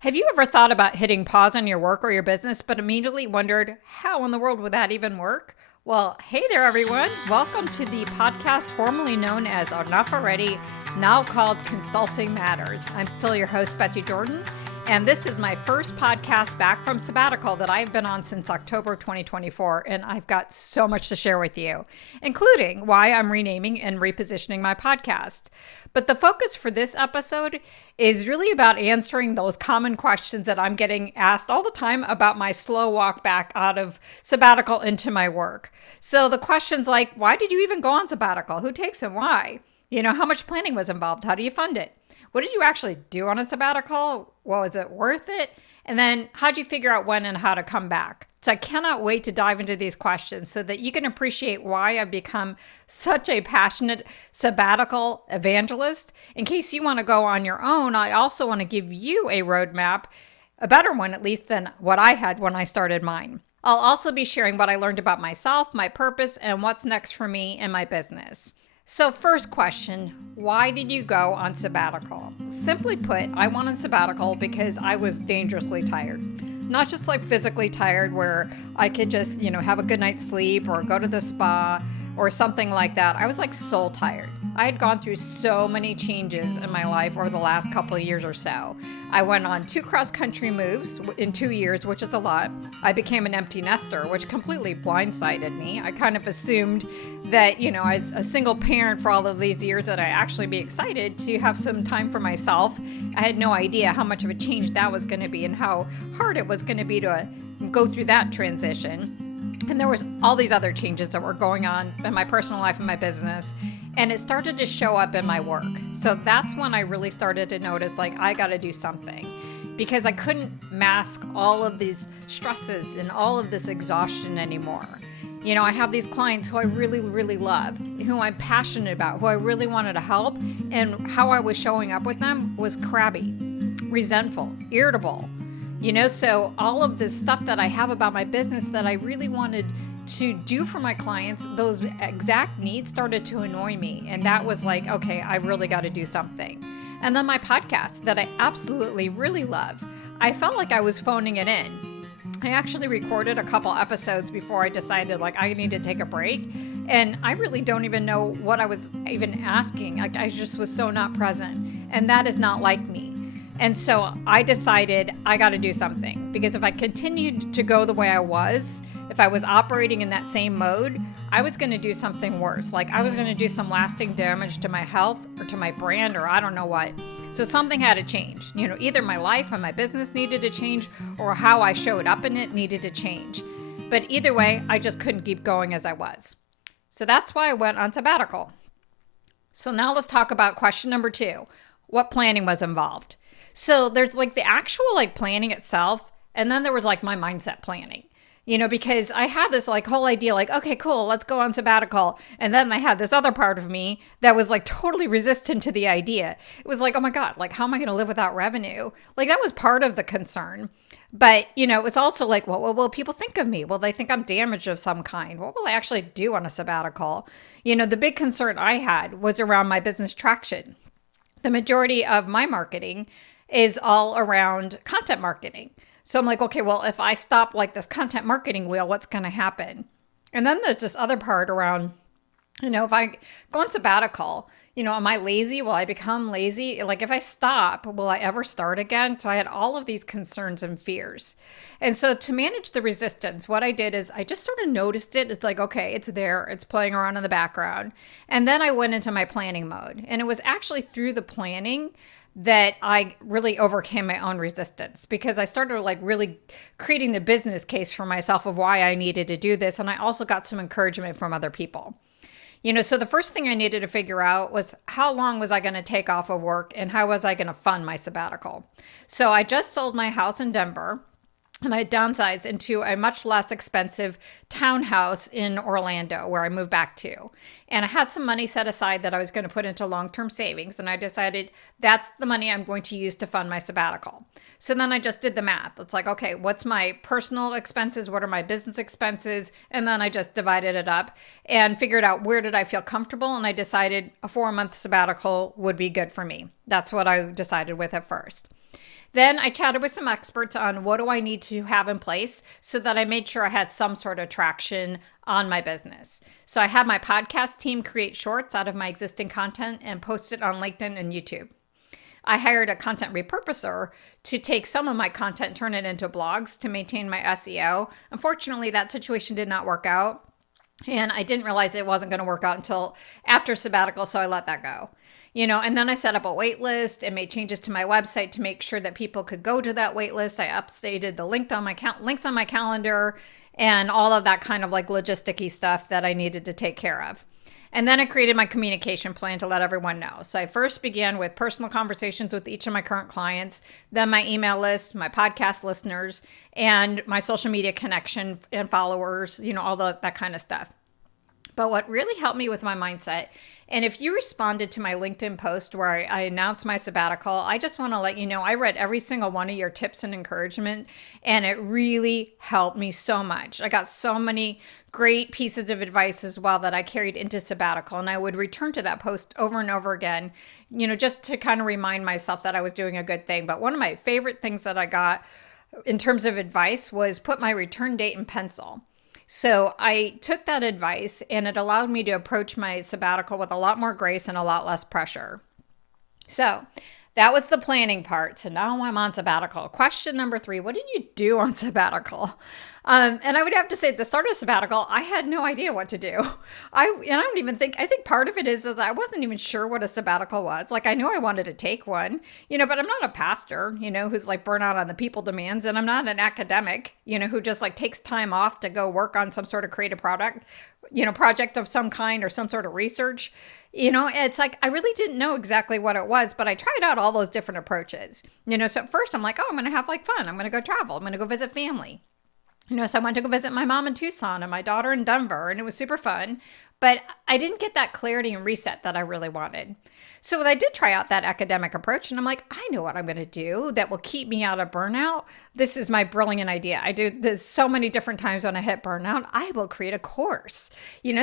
Have you ever thought about hitting pause on your work or your business, but immediately wondered, how in the world would that even work? Well, hey there, everyone. Welcome to the podcast formerly known as Enough Already, now called Consulting Matters. I'm still your host, Betsy Jordyn, and this is my first podcast back from sabbatical that I've been on since October 2024, and I've got so much to share with you, including why I'm renaming and repositioning my podcast. But the focus for this episode is really about answering those common questions that I'm getting asked all the time about my slow walk back out of sabbatical into my work. So the questions like, why did you even go on sabbatical? Who takes it? Why? How much planning was involved? How do you fund it? What did you actually do on a sabbatical? Well, is it worth it? And then how'd you figure out when and how to come back? So I cannot wait to dive into these questions so that you can appreciate why I've become such a passionate sabbatical evangelist. In case you want to go on your own, I also want to give you a roadmap, a better one at least than what I had when I started mine. I'll also be sharing what I learned about myself, my purpose, and what's next for me and my business. So first question, why did you go on sabbatical? Simply put, I went on sabbatical because I was dangerously tired. Not just like physically tired where I could just, have a good night's sleep or go to the spa or something like that. I was like soul tired. I had gone through so many changes in my life over the last couple of years or so. I went on 2 cross-country moves in 2 years, which is a lot. I became an empty nester, which completely blindsided me. I kind of assumed that, as a single parent for all of these years, that I'd actually be excited to have some time for myself. I had no idea how much of a change that was going to be and how hard it was going to be to go through that transition. And there was all these other changes that were going on in my personal life and my business. And it started to show up in my work. So that's when I really started to notice, I got to do something. Because I couldn't mask all of these stresses and all of this exhaustion anymore. I have these clients who I really, really love, who I'm passionate about, who I really wanted to help. And how I was showing up with them was crabby, resentful, irritable. So all of this stuff that I have about my business that I really wanted to do for my clients, those exact needs started to annoy me. And that was like, okay, I really got to do something. And then my podcast that I absolutely really love, I felt like I was phoning it in. I actually recorded a couple episodes before I decided I need to take a break. And I really don't even know what I was even asking. I just was so not present. And that is not like me. And so I decided I got to do something, because if I continued to go the way I was, if I was operating in that same mode, I was going to do something worse. I was going to do some lasting damage to my health or to my brand or I don't know what. So something had to change. Either my life and my business needed to change or how I showed up in it needed to change. But either way, I just couldn't keep going as I was. So that's why I went on sabbatical. So now let's talk about question number 2. What planning was involved? So there's the actual planning itself. And then there was my mindset planning, because I had this whole idea, okay, cool, let's go on sabbatical. And then I had this other part of me that was totally resistant to the idea. It was oh my God, how am I going to live without revenue? That was part of the concern. But, it was also what will people think of me? Will they think I'm damaged of some kind? What will I actually do on a sabbatical? The big concern I had was around my business traction. The majority of my marketing is all around content marketing. So I'm okay, well, if I stop this content marketing wheel, what's going to happen? And then there's this other part around, if I go on sabbatical, am I lazy? Will I become lazy? If I stop, will I ever start again? So I had all of these concerns and fears. And so to manage the resistance, what I did is I just sort of noticed it. It's okay, it's there. It's playing around in the background. And then I went into my planning mode. And it was actually through the planning that I really overcame my own resistance, because I started really creating the business case for myself of why I needed to do this. And I also got some encouragement from other people. So the first thing I needed to figure out was how long was I going to take off of work and how was I going to fund my sabbatical? So I just sold my house in Denver. And I downsized into a much less expensive townhouse in Orlando, where I moved back to. And I had some money set aside that I was going to put into long-term savings. And I decided that's the money I'm going to use to fund my sabbatical. So then I just did the math. It's okay, what's my personal expenses? What are my business expenses? And then I just divided it up and figured out where did I feel comfortable. And I decided a 4-month sabbatical would be good for me. That's what I decided with at first. Then I chatted with some experts on what do I need to have in place so that I made sure I had some sort of traction on my business. So I had my podcast team create shorts out of my existing content and post it on LinkedIn and YouTube. I hired a content repurposer to take some of my content and turn it into blogs to maintain my SEO. Unfortunately, that situation did not work out. And I didn't realize it wasn't going to work out until after sabbatical, so I let that go. And then I set up a wait list and made changes to my website to make sure that people could go to that wait list. I updated the links on my calendar and all of that kind of like logisticy stuff that I needed to take care of. And then I created my communication plan to let everyone know. So I first began with personal conversations with each of my current clients, then my email list, my podcast listeners, and my social media connection and followers, all that kind of stuff. But what really helped me with my mindset, and if you responded to my LinkedIn post where I announced my sabbatical, I just want to let you know I read every single one of your tips and encouragement, and it really helped me so much. I got so many great pieces of advice as well that I carried into sabbatical, and I would return to that post over and over again, just to kind of remind myself that I was doing a good thing. But one of my favorite things that I got in terms of advice was put my return date in pencil. So I took that advice and it allowed me to approach my sabbatical with a lot more grace and a lot less pressure. So that was the planning part. So now I'm on sabbatical. Question number 3, what did you do on sabbatical? And I would have to say at the start of sabbatical, I had no idea what to do. I think part of it is that I wasn't even sure what a sabbatical was. Like I knew I wanted to take one, but I'm not a pastor, who's like burnout on the people demands. And I'm not an academic, who just like takes time off to go work on some sort of creative project of some kind or some sort of research. It's like I really didn't know exactly what it was, but I tried out all those different approaches. So at first I'm like, I'm going to have like fun. I'm going to go travel. I'm going to go visit family. So I went to go visit my mom in Tucson and my daughter in Denver, and it was super fun. But I didn't get that clarity and reset that I really wanted. So I did try out that academic approach, and I'm like, I know what I'm going to do that will keep me out of burnout. This is my brilliant idea. I do this so many different times when I hit burnout. I will create a course,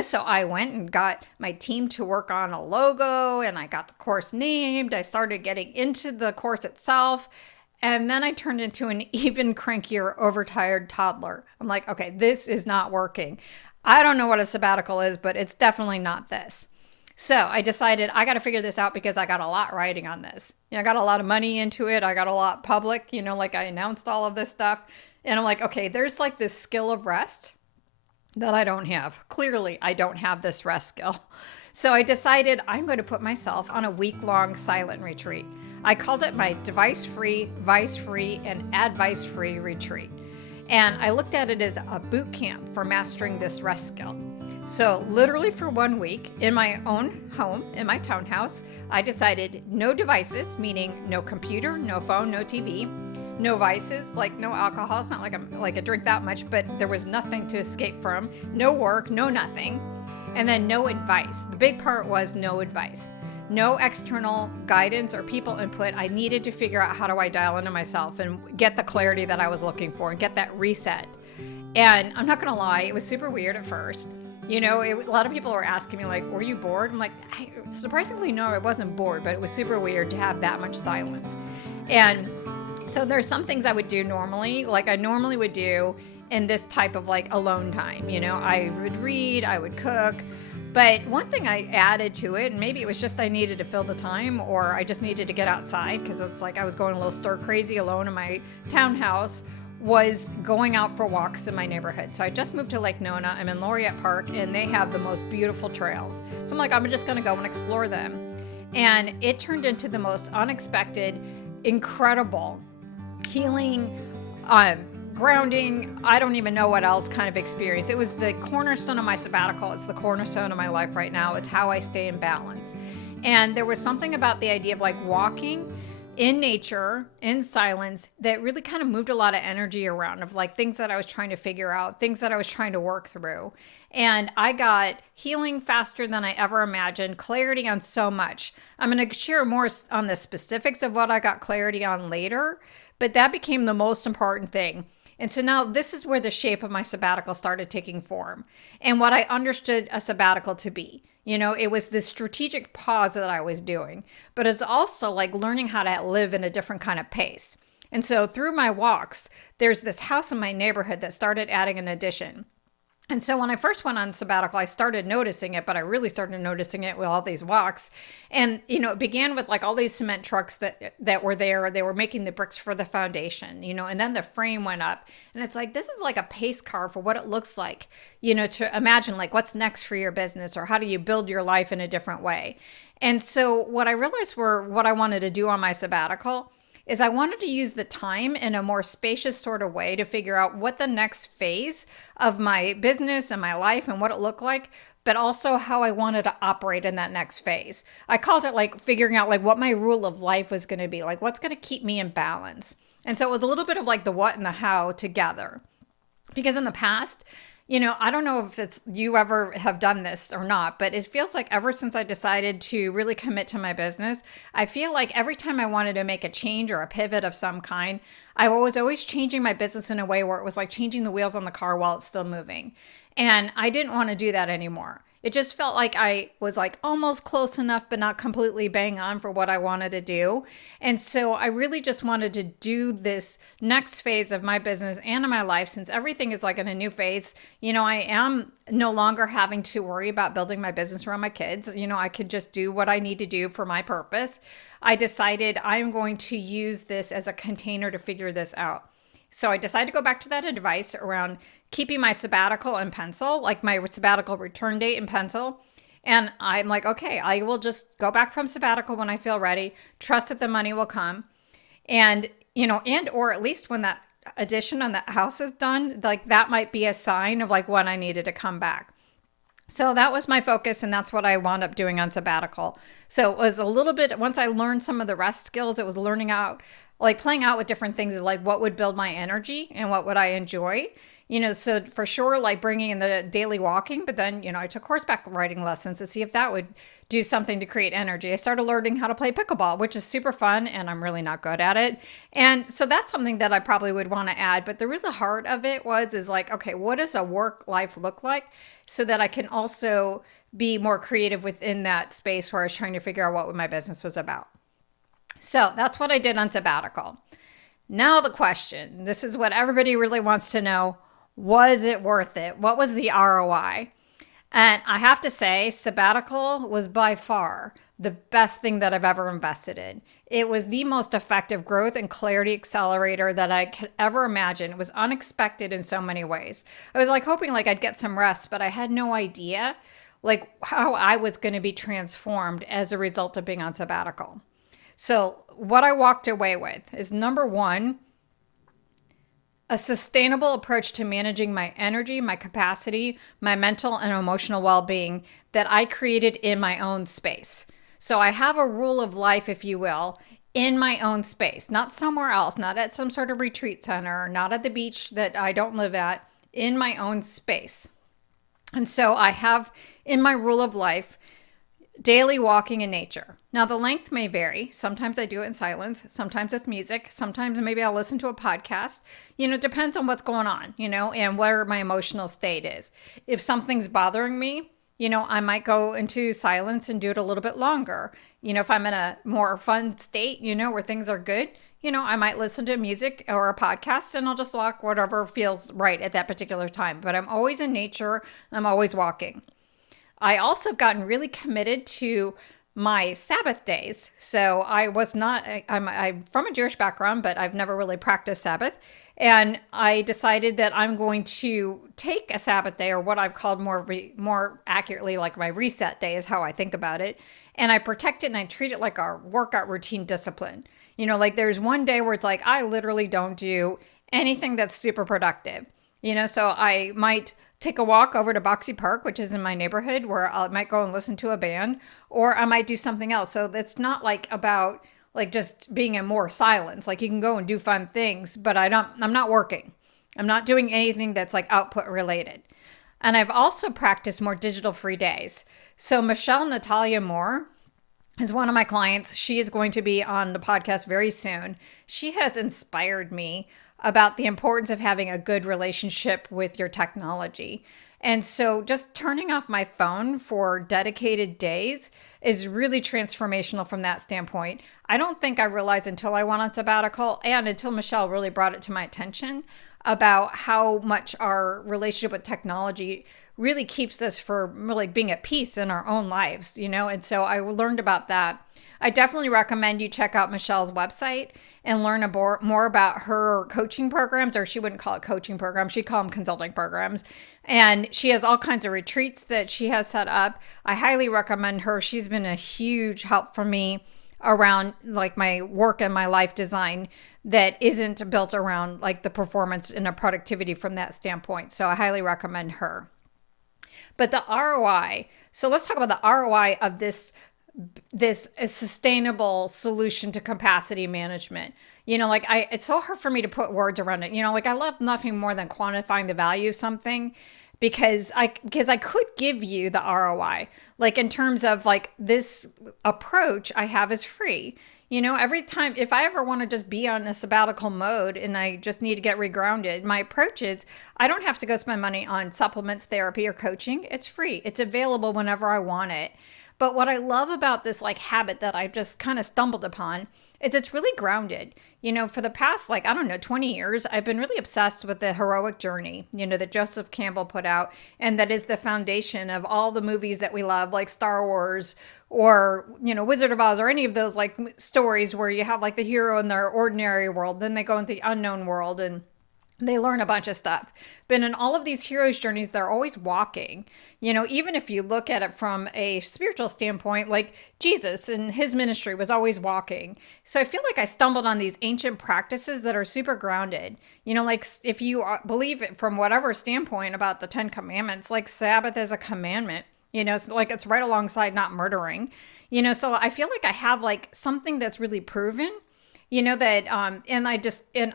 so I went and got my team to work on a logo, and I got the course named. I started getting into the course itself. And then I turned into an even crankier, overtired toddler. I'm like, okay, this is not working. I don't know what a sabbatical is, but it's definitely not this. So I decided I got to figure this out because I got a lot riding on this. I got a lot of money into it. I got a lot public, like I announced all of this stuff. And I'm like, okay, there's like this skill of rest that I don't have. Clearly, I don't have this rest skill. So I decided I'm going to put myself on a week-long silent retreat. I called it my device-free, vice-free, and advice-free retreat. And I looked at it as a boot camp for mastering this rest skill. So literally for 1 week in my own home, in my townhouse, I decided no devices, meaning no computer, no phone, no TV, no vices, like no alcohol. It's not like I drink that much, but there was nothing to escape from. No work, no nothing. And then no advice. The big part was no advice. No external guidance or people input. I needed to figure out how do I dial into myself and get the clarity that I was looking for and get that reset. And I'm not going to lie, it was super weird at first. A lot of people were asking me like, were you bored? I'm like, surprisingly, no, I wasn't bored, but it was super weird to have that much silence. And so there's some things I would do normally, like I normally would do in this type of like alone time. I would read, I would cook. But one thing I added to it, and maybe it was just I needed to fill the time or I just needed to get outside because it's like I was going a little stir crazy alone in my townhouse, was going out for walks in my neighborhood. So I just moved to Lake Nona. I'm in Laureate Park and they have the most beautiful trails. So I'm like, I'm just going to go and explore them. And it turned into the most unexpected, incredible, healing, grounding, I don't even know what else kind of experience. It was the cornerstone of my sabbatical. It's the cornerstone of my life right now. It's how I stay in balance. And there was something about the idea of like walking in nature, in silence, that really kind of moved a lot of energy around of like things that I was trying to figure out, things that I was trying to work through. And I got healing faster than I ever imagined, clarity on so much. I'm going to share more on the specifics of what I got clarity on later, but that became the most important thing. And so now this is where the shape of my sabbatical started taking form and what I understood a sabbatical to be. It was this strategic pause that I was doing, but it's also like learning how to live in a different kind of pace. And so through my walks, there's this house in my neighborhood that started adding an addition. And so when I first went on sabbatical, I started noticing it, but I really started noticing it with all these walks. And, it began with like all these cement trucks that were there. They were making the bricks for the foundation, and then the frame went up. And it's like, this is like a pace car for what it looks like, to imagine like what's next for your business or how do you build your life in a different way. And so what I realized were what I wanted to do on my sabbatical is I wanted to use the time in a more spacious sort of way to figure out what the next phase of my business and my life and what it looked like, but also how I wanted to operate in that next phase. I called it like figuring out like what my rule of life was going to be, like what's going to keep me in balance. And so it was a little bit of like the what and the how together. Because in the past, I don't know if it's you ever have done this or not, but it feels like ever since I decided to really commit to my business, I feel like every time I wanted to make a change or a pivot of some kind, I was always changing my business in a way where it was like changing the wheels on the car while it's still moving. And I didn't want to do that anymore. It just felt like I was like almost close enough, but not completely bang on for what I wanted to do. And so I really just wanted to do this next phase of my business and in my life, since everything is like in a new phase. I am no longer having to worry about building my business around my kids. I could just do what I need to do for my purpose. I decided I'm going to use this as a container to figure this out. So I decided to go back to that advice around keeping my sabbatical in pencil, like my sabbatical return date in pencil. And I'm like, okay, I will just go back from sabbatical when I feel ready, trust that the money will come. And, or at least when that addition on the house is done, like that might be a sign of like when I needed to come back. So that was my focus, and that's what I wound up doing on sabbatical. So it was a little bit, once I learned some of the rest skills, it was learning out, like playing out with different things, like what would build my energy and what would I enjoy. So for sure, like bringing in the daily walking, but then, I took horseback riding lessons to see if that would do something to create energy. I started learning how to play pickleball, which is super fun, and I'm really not good at it. And so that's something that I probably would want to add. But the real heart of it is like, okay, what does a work life look like so that I can also be more creative within that space where I was trying to figure out what my business was about. So that's what I did on sabbatical. Now the question, this is what everybody really wants to know. Was it worth it? What was the ROI? And I have to say, sabbatical was by far the best thing that I've ever invested in. It was the most effective growth and clarity accelerator that I could ever imagine. It was unexpected in so many ways. I was like hoping like I'd get some rest, but I had no idea like how I was going to be transformed as a result of being on sabbatical. So what I walked away with is number one, a sustainable approach to managing my energy, my capacity, my mental and emotional well-being that I created in my own space. So I have a rule of life, if you will, in my own space, not somewhere else, not at some sort of retreat center, not at the beach that I don't live at, in my own space. And so I have in my rule of life, daily walking in nature. Now, the length may vary. Sometimes I do it in silence, sometimes with music, sometimes maybe I'll listen to a podcast. It depends on what's going on, and where my emotional state is. If something's bothering me, I might go into silence and do it a little bit longer. If I'm in a more fun state, where things are good, I might listen to music or a podcast and I'll just walk whatever feels right at that particular time. But I'm always in nature. I'm always walking. I also have gotten really committed to my Sabbath days. So I'm from a Jewish background, but I've never really practiced Sabbath. And I decided that I'm going to take a Sabbath day, or what I've called more accurately, like my reset day is how I think about it. And I protect it and I treat it like a workout routine discipline. Like there's one day where it's like, I literally don't do anything that's super productive. So I might take a walk over to Boxy Park, which is in my neighborhood, where I might go and listen to a band, or I might do something else. So it's not like about like just being in more silence. Like you can go and do fun things, but I'm not working. I'm not doing anything that's like output related. And I've also practiced more digital free days. So Michelle Natalia Moore is one of my clients. She is going to be on the podcast very soon. She has inspired me about the importance of having a good relationship with your technology. And so just turning off my phone for dedicated days is really transformational from that standpoint. I don't think I realized until I went on sabbatical and until Michelle really brought it to my attention about how much our relationship with technology really keeps us from really being at peace in our own lives, And so I learned about that. I definitely recommend you check out Michelle's website and learn more about her coaching programs, or she wouldn't call it coaching programs, she'd call them consulting programs. And she has all kinds of retreats that she has set up. I highly recommend her. She's been a huge help for me around like my work and my life design that isn't built around like the performance and the productivity from that standpoint. So I highly recommend her. But the ROI, so let's talk about the ROI of this sustainable solution to capacity management. It's so hard for me to put words around it. I love nothing more than quantifying the value of something because I could give you the ROI. Like in terms of like this approach I have is free. Every time, if I ever want to just be on a sabbatical mode and I just need to get regrounded, my approach is I don't have to go spend money on supplements, therapy, or coaching. It's free. It's available whenever I want it. But what I love about this like habit that I've just kind of stumbled upon is it's really grounded. For the past, 20 years, I've been really obsessed with the heroic journey, that Joseph Campbell put out. And that is the foundation of all the movies that we love, like Star Wars or, Wizard of Oz or any of those like stories where you have like the hero in their ordinary world. Then they go into the unknown world and they learn a bunch of stuff. But in all of these heroes' journeys, they're always walking. Even if you look at it from a spiritual standpoint, like Jesus and his ministry was always walking. So I feel like I stumbled on these ancient practices that are super grounded. Like if you believe it from whatever standpoint about the 10 Commandments, like Sabbath is a commandment, so like it's right alongside not murdering, so I feel like I have like something that's really proven. And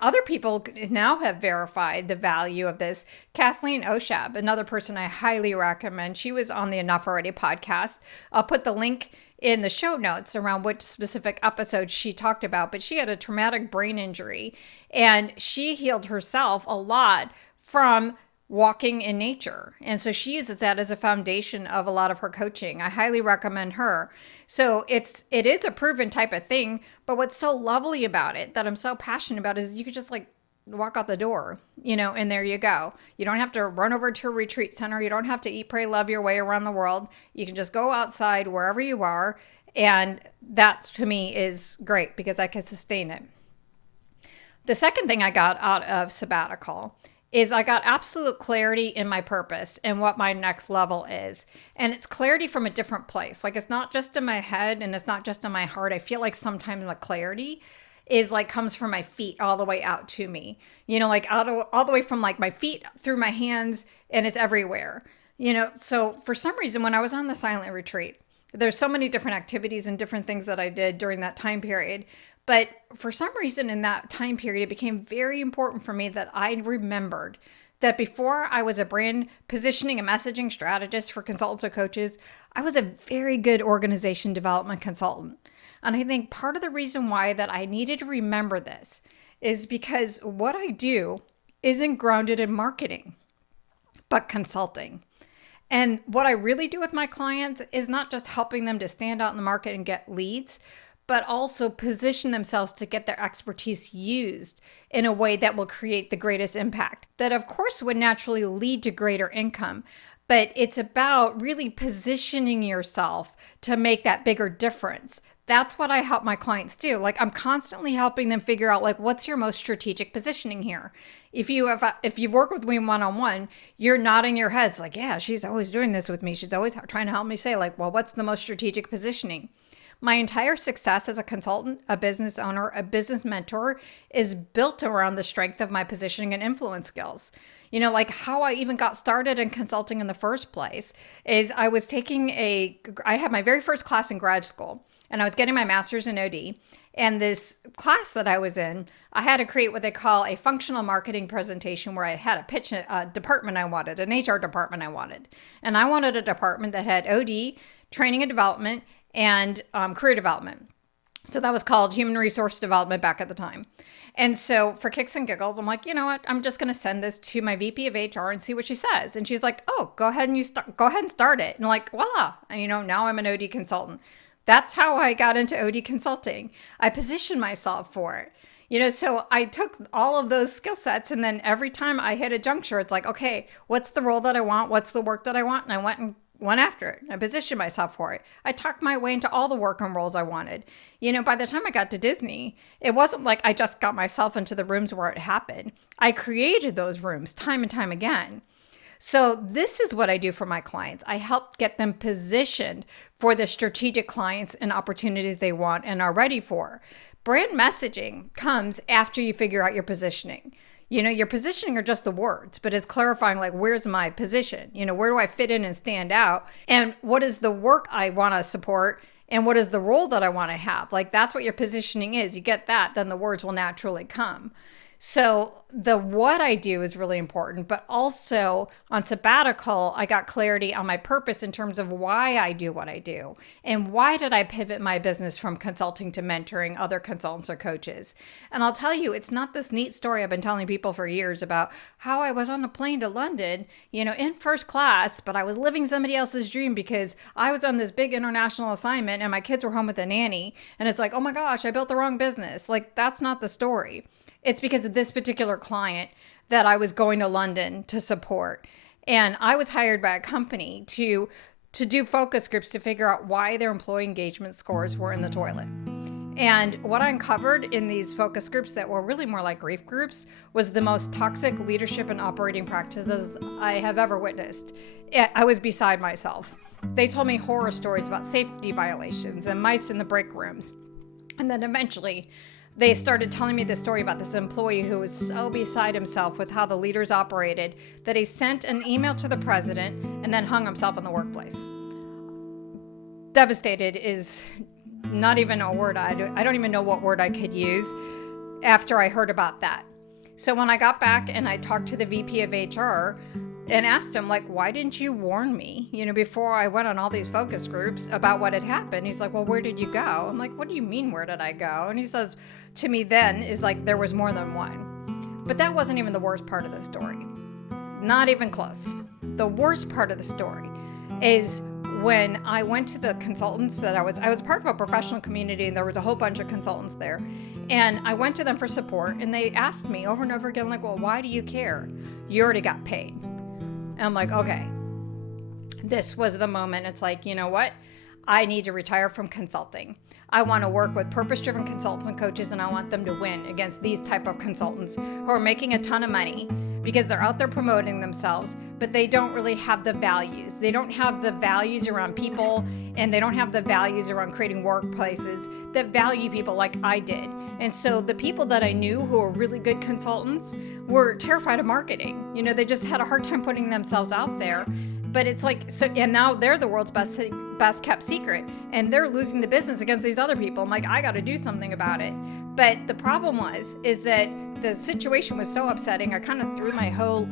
other people now have verified the value of this. Kathleen Oshab, another person I highly recommend. She was on the Enough Already podcast. I'll put the link in the show notes around which specific episode she talked about, but she had a traumatic brain injury and she healed herself a lot from walking in nature. And so she uses that as a foundation of a lot of her coaching. I highly recommend her. So it is a proven type of thing, but what's so lovely about it that I'm so passionate about is you could just like walk out the door, and there you go. You don't have to run over to a retreat center. You don't have to eat, pray, love your way around the world. You can just go outside wherever you are. And that to me is great because I can sustain it. The second thing I got out of sabbatical is I got absolute clarity in my purpose and what my next level is. And it's clarity from a different place. Like it's not just in my head and it's not just in my heart. I feel like sometimes the clarity is like comes from my feet all the way out to me, like all the way from like my feet through my hands and it's everywhere, So for some reason, when I was on the silent retreat, there's so many different activities and different things that I did during that time period. But for some reason in that time period, it became very important for me that I remembered that before I was a brand positioning and messaging strategist for consultants or coaches, I was a very good organization development consultant. And I think part of the reason why that I needed to remember this is because what I do isn't grounded in marketing, but consulting. And what I really do with my clients is not just helping them to stand out in the market and get leads, but also position themselves to get their expertise used in a way that will create the greatest impact. That, of course, would naturally lead to greater income, but it's about really positioning yourself to make that bigger difference. That's what I help my clients do. Like I'm constantly helping them figure out like what's your most strategic positioning here. If you work with me one-on-one, you're nodding your heads like, yeah, she's always doing this with me. She's always trying to help me say like, well, what's the most strategic positioning? My entire success as a consultant, a business owner, a business mentor is built around the strength of my positioning and influence skills. Like how I even got started in consulting in the first place is I had my very first class in grad school and I was getting my master's in OD. And this class that I was in, I had to create what they call a functional marketing presentation where I had to pitch a department I wanted, an HR department I wanted. And I wanted a department that had OD, training and development, and career development. So that was called human resource development back at the time. And so for kicks and giggles, I'm like, you know what? I'm just going to send this to my VP of HR and see what she says. And she's like, oh, go ahead and start it. And like, voila. And now I'm an OD consultant. That's how I got into OD consulting. I positioned myself for it. So I took all of those skill sets, and then every time I hit a juncture, it's like, okay, what's the role that I want? What's the work that I want? And I went after it. I positioned myself for it. I talked my way into all the work and roles I wanted. By the time I got to Disney, it wasn't like I just got myself into the rooms where it happened. I created those rooms time and time again. So this is what I do for my clients. I help get them positioned for the strategic clients and opportunities they want and are ready for. Brand messaging comes after you figure out your positioning. Your positioning are just the words, but it's clarifying, like, where's my position? Where do I fit in and stand out? And what is the work I want to support? And what is the role that I want to have? Like, that's what your positioning is. You get that, then the words will naturally come. So the what I do is really important, but also on sabbatical, I got clarity on my purpose in terms of why I do what I do. And why did I pivot my business from consulting to mentoring other consultants or coaches? And I'll tell you, it's not this neat story I've been telling people for years about how I was on a plane to London, in first class, but I was living somebody else's dream because I was on this big international assignment and my kids were home with a nanny. And it's like, oh my gosh, I built the wrong business. Like, that's not the story. It's because of this particular client that I was going to London to support. And I was hired by a company to do focus groups to figure out why their employee engagement scores were in the toilet. And what I uncovered in these focus groups that were really more like grief groups was the most toxic leadership and operating practices I have ever witnessed. I was beside myself. They told me horror stories about safety violations and mice in the break rooms. And then eventually, they started telling me this story about this employee who was so beside himself with how the leaders operated that he sent an email to the president and then hung himself in the workplace. Devastated is not even a word. I don't even know what word I could use after I heard about that. So when I got back and I talked to the VP of HR and asked him, like, why didn't you warn me, before I went on all these focus groups about what had happened? He's like, well, where did you go? I'm like, what do you mean, where did I go? And he says to me then is like, there was more than one. But that wasn't even the worst part of the story. Not even close. The worst part of the story is when I went to the consultants that I was part of a professional community, and there was a whole bunch of consultants there. And I went to them for support, and they asked me over and over again, like, well, why do you care? You already got paid. And I'm like, okay, this was the moment. It's like, you know what? I need to retire from consulting. I want to work with purpose-driven consultants and coaches, and I want them to win against these type of consultants who are making a ton of money because they're out there promoting themselves, but they don't really have the values. They don't have the values around people, and they don't have the values around creating workplaces that value people like I did. And so the people that I knew who were really good consultants were terrified of marketing. They just had a hard time putting themselves out there. But it's like, so, and now they're the world's best kept secret, and they're losing the business against these other people. I'm like, I got to do something about it. But the problem is that the situation was so upsetting. I kind of threw my whole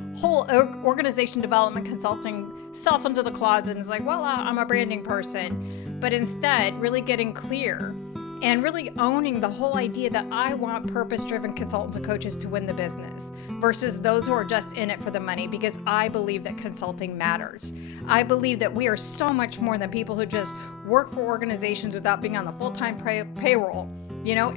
organization development consulting self into the closet, and it's like, well, I'm a branding person. But instead, really getting clear and really owning the whole idea that I want purpose-driven consultants and coaches to win the business versus those who are just in it for the money, because I believe that consulting matters. I believe that we are so much more than people who just work for organizations without being on the full-time payroll.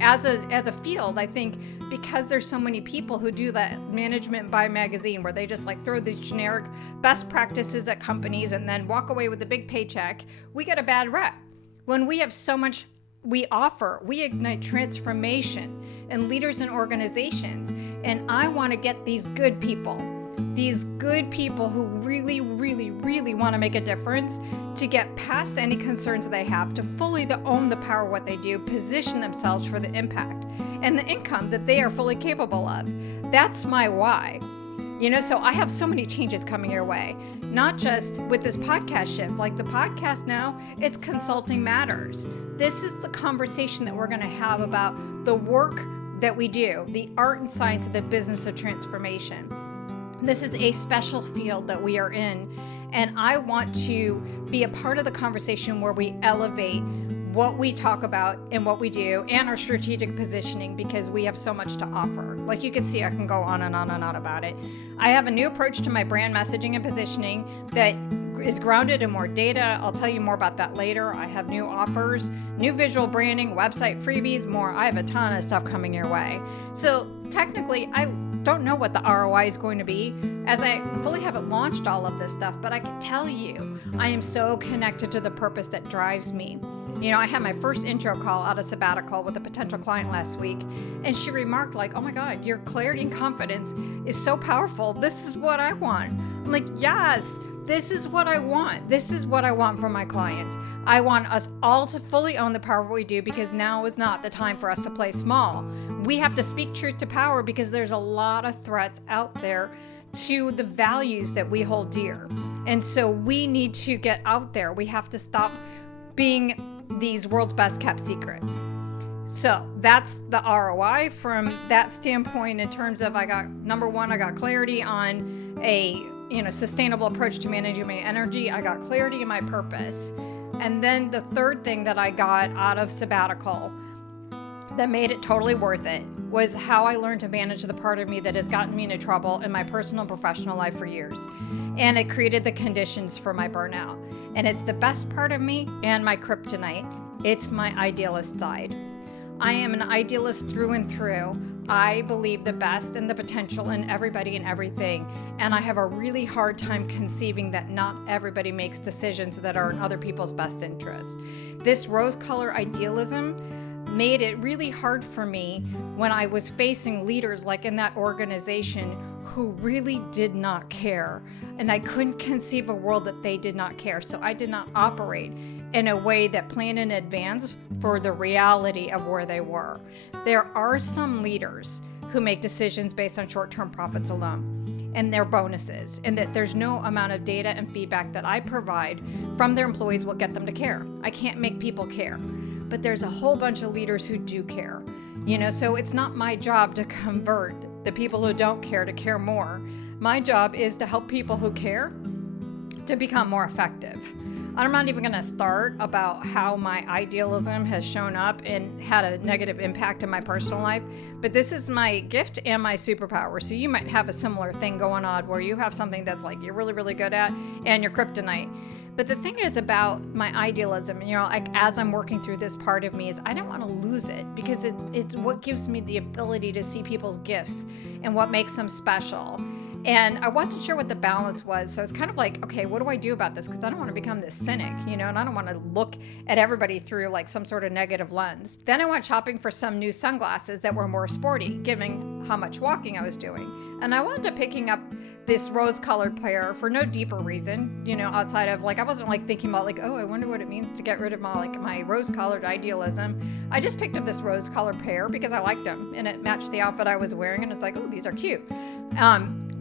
As a field, I think because there's so many people who do that management by magazine where they just like throw these generic best practices at companies and then walk away with a big paycheck, we get a bad rep. When we have so much we offer, we ignite transformation in leaders and organizations. And I want to get these good people who really, really, really want to make a difference, to get past any concerns they have, to fully own the power of what they do, position themselves for the impact and the income that they are fully capable of. That's my why. So I have so many changes coming your way, not just with this podcast shift. Like the podcast now, it's Consulting Matters. This is the conversation that we're going to have about the work that we do, the art and science of the business of transformation. This is a special field that we are in, and I want to be a part of the conversation where we elevate what we talk about and what we do and our strategic positioning, because we have so much to offer. Like you can see, I can go on and on and on about it. I have a new approach to my brand messaging and positioning that is grounded in more data. I'll tell you more about that later. I have new offers, new visual branding, website freebies, more. I have a ton of stuff coming your way. So technically, I don't know what the ROI is going to be, as I fully haven't launched all of this stuff, but I can tell you, I am so connected to the purpose that drives me. You know, I had my first intro call out of sabbatical with a potential client last week, and she remarked like, oh my God, your clarity and confidence is so powerful. This is what I want. I'm like, yes, this is what I want. This is what I want from my clients. I want us all to fully own the power of what we do, because now is not the time for us to play small. We have to speak truth to power, because there's a lot of threats out there to the values that we hold dear. And so we need to get out there. We have to stop being these world's best kept secret. So that's the ROI from that standpoint, in terms of number one, I got clarity on a sustainable approach to managing my energy. I got clarity in my purpose. And then the third thing that I got out of sabbatical that made it totally worth it was how I learned to manage the part of me that has gotten me into trouble in my personal and professional life for years. And it created the conditions for my burnout. And it's the best part of me and my kryptonite. It's my idealist side. I am an idealist through and through. I believe the best and the potential in everybody and everything. And I have a really hard time conceiving that not everybody makes decisions that are in other people's best interests. This rose-colored idealism made it really hard for me when I was facing leaders like in that organization who really did not care. And I couldn't conceive a world that they did not care. So I did not operate in a way that planned in advance for the reality of where they were. There are some leaders who make decisions based on short-term profits alone and their bonuses, and that there's no amount of data and feedback that I provide from their employees will get them to care. I can't make people care. But there's a whole bunch of leaders who do care, so it's not my job to convert the people who don't care to care more. My job is to help people who care to become more effective. I'm not even going to start about how my idealism has shown up and had a negative impact in my personal life, but this is my gift and my superpower. So you might have a similar thing going on where you have something that's like you're really, really good at and your kryptonite. But the thing is about my idealism, as I'm working through this part of me, is I don't want to lose it, because it's what gives me the ability to see people's gifts and what makes them special. And I wasn't sure what the balance was. So it's kind of like, okay, what do I do about this? Because I don't want to become this cynic, and I don't want to look at everybody through like some sort of negative lens. Then I went shopping for some new sunglasses that were more sporty, given how much walking I was doing. And I wound up picking up this rose-colored pair for no deeper reason, outside of I wasn't thinking about oh, I wonder what it means to get rid of my rose-colored idealism. I just picked up this rose-colored pair because I liked them and it matched the outfit I was wearing, and it's like, oh, these are cute.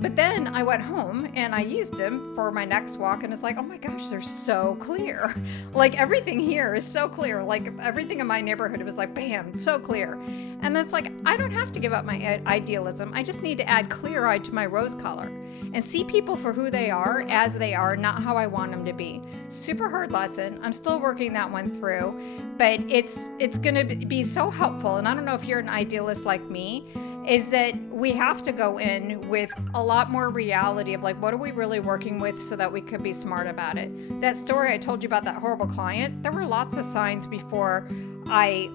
But then I went home and I used them for my next walk, and it's like, oh my gosh, they're so clear. Everything here is so clear. Everything in my neighborhood, it was like, bam, so clear. And it's like, I don't have to give up my idealism. I just need to add clear-eyed to my rose color and see people for who they are, as they are, not how I want them to be. Super hard lesson. I'm still working that one through, but it's going to be so helpful. And I don't know if you're an idealist like me, is that we have to go in with a lot more reality of what are we really working with, so that we could be smart about it. That story I told you about that horrible client, there were lots of signs before I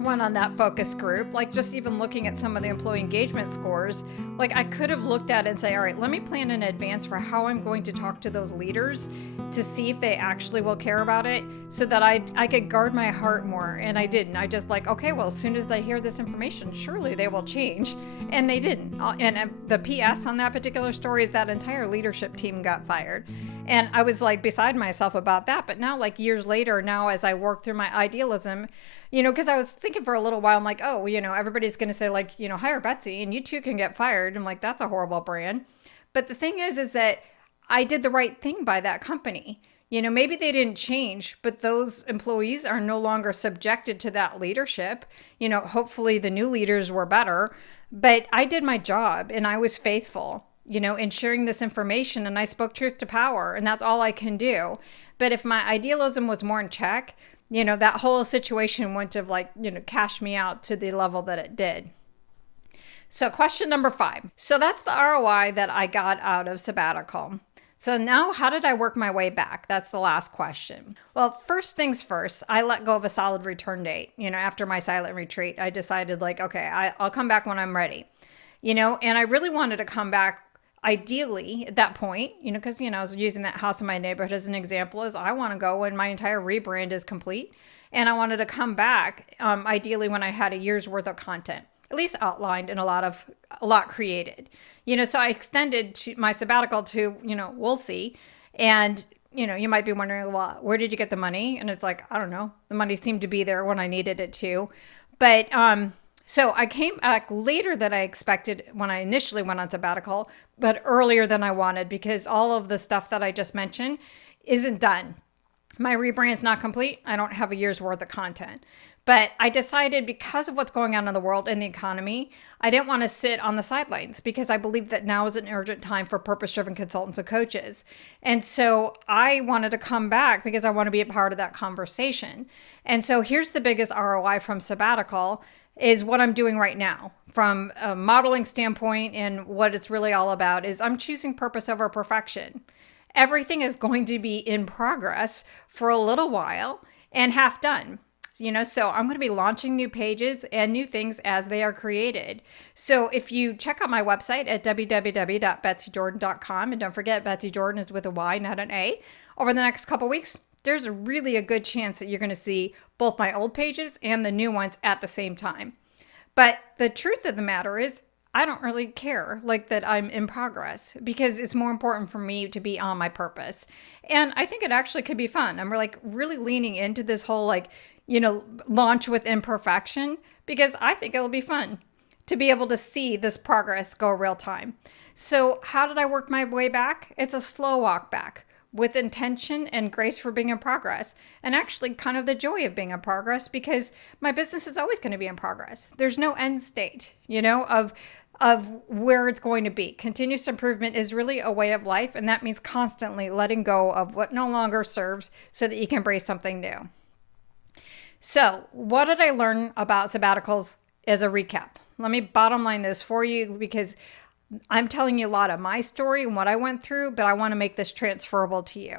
went on that focus group, just even looking at some of the employee engagement scores, I could have looked at it and say, all right, let me plan in advance for how I'm going to talk to those leaders to see if they actually will care about it, so that I could guard my heart more. And I didn't. I just okay, well, as soon as they hear this information, surely they will change. And they didn't. And the PS on that particular story is that entire leadership team got fired. And I was beside myself about that. But now, years later, now as I work through my idealism, because I was thinking for a little while, I'm like, oh, everybody's going to say hire Betsy and you too can get fired. I'm like, that's a horrible brand. But the thing is that I did the right thing by that company. Maybe they didn't change, but those employees are no longer subjected to that leadership. Hopefully the new leaders were better, but I did my job and I was faithful, in sharing this information, and I spoke truth to power, and that's all I can do. But if my idealism was more in check, that whole situation wouldn't have cashed me out to the level that it did. So question number 5. So that's the ROI that I got out of sabbatical. So now how did I work my way back? That's the last question. Well, first things first, I let go of a solid return date. After my silent retreat, I decided okay, I'll come back when I'm ready. And I really wanted to come back ideally at that point, because, I was using that house in my neighborhood as an example, as I want to go when my entire rebrand is complete. And I wanted to come back ideally when I had a year's worth of content, at least outlined and a lot created. So I extended my sabbatical to, we'll see. And, you might be wondering, well, where did you get the money? And it's I don't know. The money seemed to be there when I needed it to. But so I came back later than I expected when I initially went on sabbatical, but earlier than I wanted, because all of the stuff that I just mentioned isn't done. My rebrand is not complete. I don't have a year's worth of content. But I decided, because of what's going on in the world and the economy, I didn't want to sit on the sidelines, because I believe that now is an urgent time for purpose-driven consultants and coaches. And so I wanted to come back because I want to be a part of that conversation. And so here's the biggest ROI from sabbatical is what I'm doing right now. From a modeling standpoint, and what it's really all about is I'm choosing purpose over perfection. Everything is going to be in progress for a little while and half done. So I'm going to be launching new pages and new things as they are created. So if you check out my website at www.betsyjordyn.com, and don't forget, Betsy Jordyn is with a Y, not an A, over the next couple weeks, there's really a good chance that you're going to see both my old pages and the new ones at the same time. But the truth of the matter is, I don't really care that I'm in progress, because it's more important for me to be on my purpose. And I think it actually could be fun. I'm really leaning into this whole launch with imperfection, because I think it'll be fun to be able to see this progress go real time. So how did I work my way back? It's a slow walk back with intention and grace for being in progress, and actually kind of the joy of being in progress, because my business is always going to be in progress. There's no end state, of where it's going to be. Continuous improvement is really a way of life, and that means constantly letting go of what no longer serves so that you can embrace something new. So what did I learn about sabbaticals as a recap? Let me bottom line this for you, because I'm telling you a lot of my story and what I went through, but I want to make this transferable to you.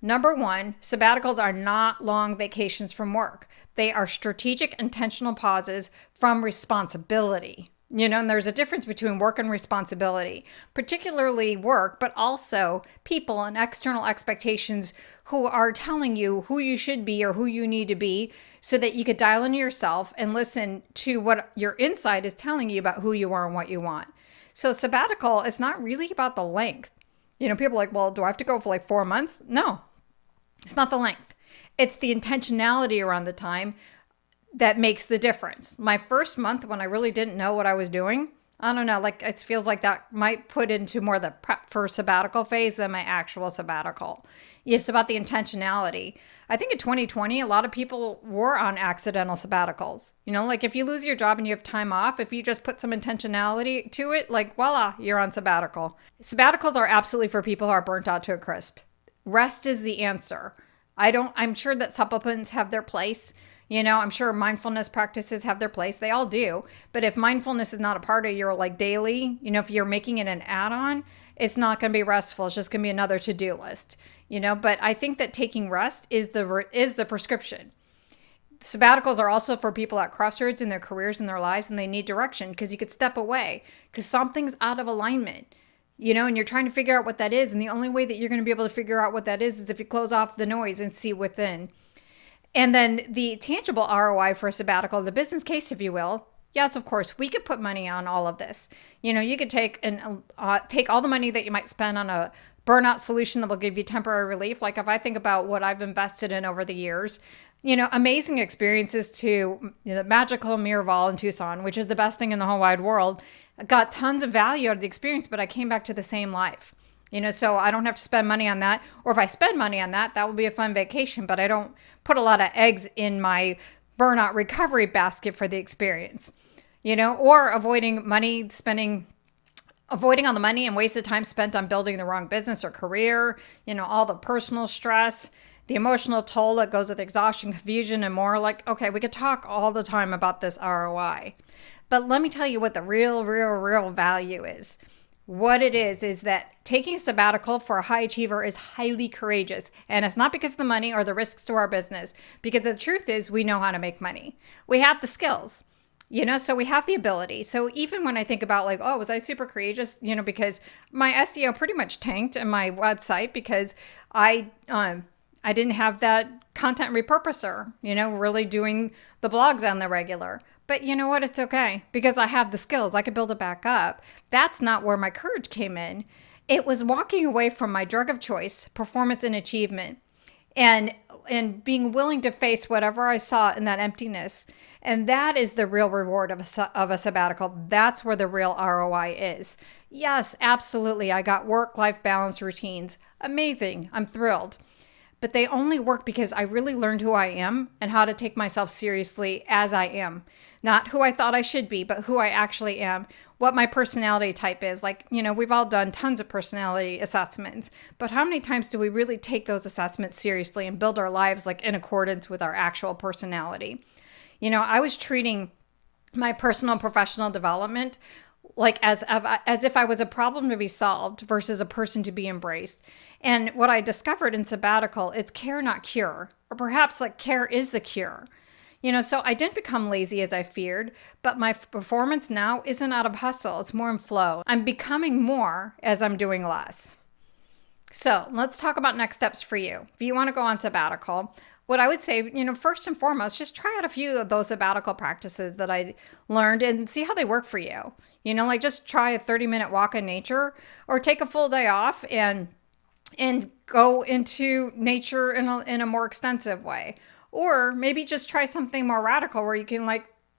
Number 1, sabbaticals are not long vacations from work. They are strategic, intentional pauses from responsibility. And there's a difference between work and responsibility, particularly work, but also people and external expectations who are telling you who you should be or who you need to be, so that you could dial into yourself and listen to what your inside is telling you about who you are and what you want. So sabbatical is not really about the length. People are well, do I have to go for 4 months? No, it's not the length. It's the intentionality around the time that makes the difference. My first month, when I really didn't know what I was doing, I don't know, it feels like that might put into more the prep for sabbatical phase than my actual sabbatical. It's about the intentionality. I think in 2020, a lot of people were on accidental sabbaticals. If you lose your job and you have time off, if you just put some intentionality to it, voila, you're on sabbatical. Sabbaticals are absolutely for people who are burnt out to a crisp. Rest is the answer. I'm sure that supplements have their place. I'm sure mindfulness practices have their place. They all do. But if mindfulness is not a part of your daily, if you're making it an add-on, it's not going to be restful. It's just going to be another to-do list, But I think that taking rest is the prescription. Sabbaticals are also for people at crossroads in their careers and their lives, and they need direction, because you could step away because something's out of alignment, and you're trying to figure out what that is. And the only way that you're going to be able to figure out what that is if you close off the noise and see within. And then the tangible ROI for a sabbatical, the business case, if you will. Yes, of course, we could put money on all of this. You could take all the money that you might spend on a burnout solution that will give you temporary relief. If I think about what I've invested in over the years, amazing experiences to the magical Miraval in Tucson, which is the best thing in the whole wide world. I got tons of value out of the experience, but I came back to the same life. So I don't have to spend money on that. Or if I spend money on that, that will be a fun vacation, but I don't put a lot of eggs in my burnout recovery basket for the experience, or avoiding all the money and wasted time spent on building the wrong business or career, all the personal stress, the emotional toll that goes with exhaustion, confusion, and more. Like, okay, we could talk all the time about this ROI. But let me tell you what the real value is. What it is that taking a sabbatical for a high achiever is highly courageous. And it's not because of the money or the risks to our business, because the truth is we know how to make money. We have the skills, so we have the ability. So even when I think about like, oh, was I super courageous? Because my SEO pretty much tanked in my website because I didn't have that content repurposer, really doing the blogs on the regular. But you know what? It's okay because I have the skills. I could build it back up. That's not where my courage came in. It was walking away from my drug of choice, performance and achievement, and being willing to face whatever I saw in that emptiness. And that is the real reward of a sabbatical. That's where the real ROI is. Yes, absolutely. I got work-life balance routines. Amazing. I'm thrilled. But they only work because I really learned who I am and how to take myself seriously as I am. Not who I thought I should be, but who I actually am, what my personality type is. Like, we've all done tons of personality assessments, but how many times do we really take those assessments seriously and build our lives like in accordance with our actual personality? I was treating my personal and professional development like as if I was a problem to be solved versus a person to be embraced. And what I discovered in sabbatical, it's care, not cure, or perhaps like care is the cure. So I didn't become lazy as I feared, but my performance now isn't out of hustle. It's more in flow. I'm becoming more as I'm doing less. So let's talk about next steps for you. If you want to go on sabbatical, what I would say, first and foremost, just try out a few of those sabbatical practices that I learned and see how they work for you. Like just try a 30-minute walk in nature or take a full day off and go into nature in a more extensive way. Or maybe just try something more radical where you can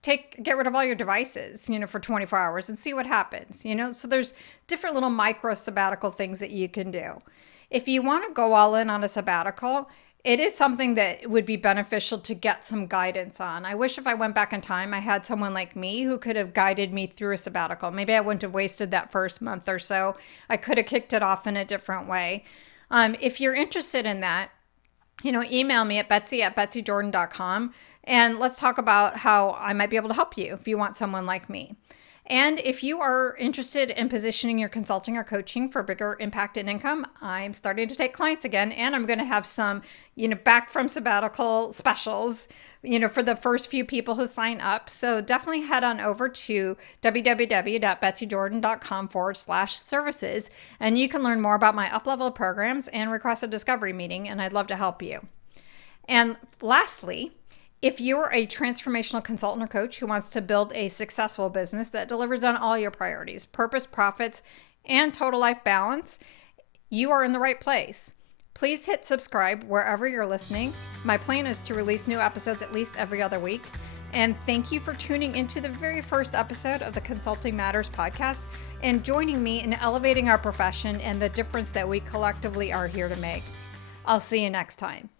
get rid of all your devices, for 24 hours and see what happens, So there's different little micro sabbatical things that you can do. If you want to go all in on a sabbatical, it is something that would be beneficial to get some guidance on. I wish if I went back in time, I had someone like me who could have guided me through a sabbatical. Maybe I wouldn't have wasted that first month or so. I could have kicked it off in a different way. If you're interested in that, email me at betsy@betsykjordyn.com and let's talk about how I might be able to help you if you want someone like me. And if you are interested in positioning your consulting or coaching for bigger impact and income, I'm starting to take clients again, and I'm going to have some, back from sabbatical specials, for the first few people who sign up. So definitely head on over to www.betsykjordyn.com/services, and you can learn more about my up-level programs and request a discovery meeting, and I'd love to help you. And lastly, if you're a transformational consultant or coach who wants to build a successful business that delivers on all your priorities, purpose, profits, and total life balance, you are in the right place. Please hit subscribe wherever you're listening. My plan is to release new episodes at least every other week. And thank you for tuning into the very first episode of the Consulting Matters podcast and joining me in elevating our profession and the difference that we collectively are here to make. I'll see you next time.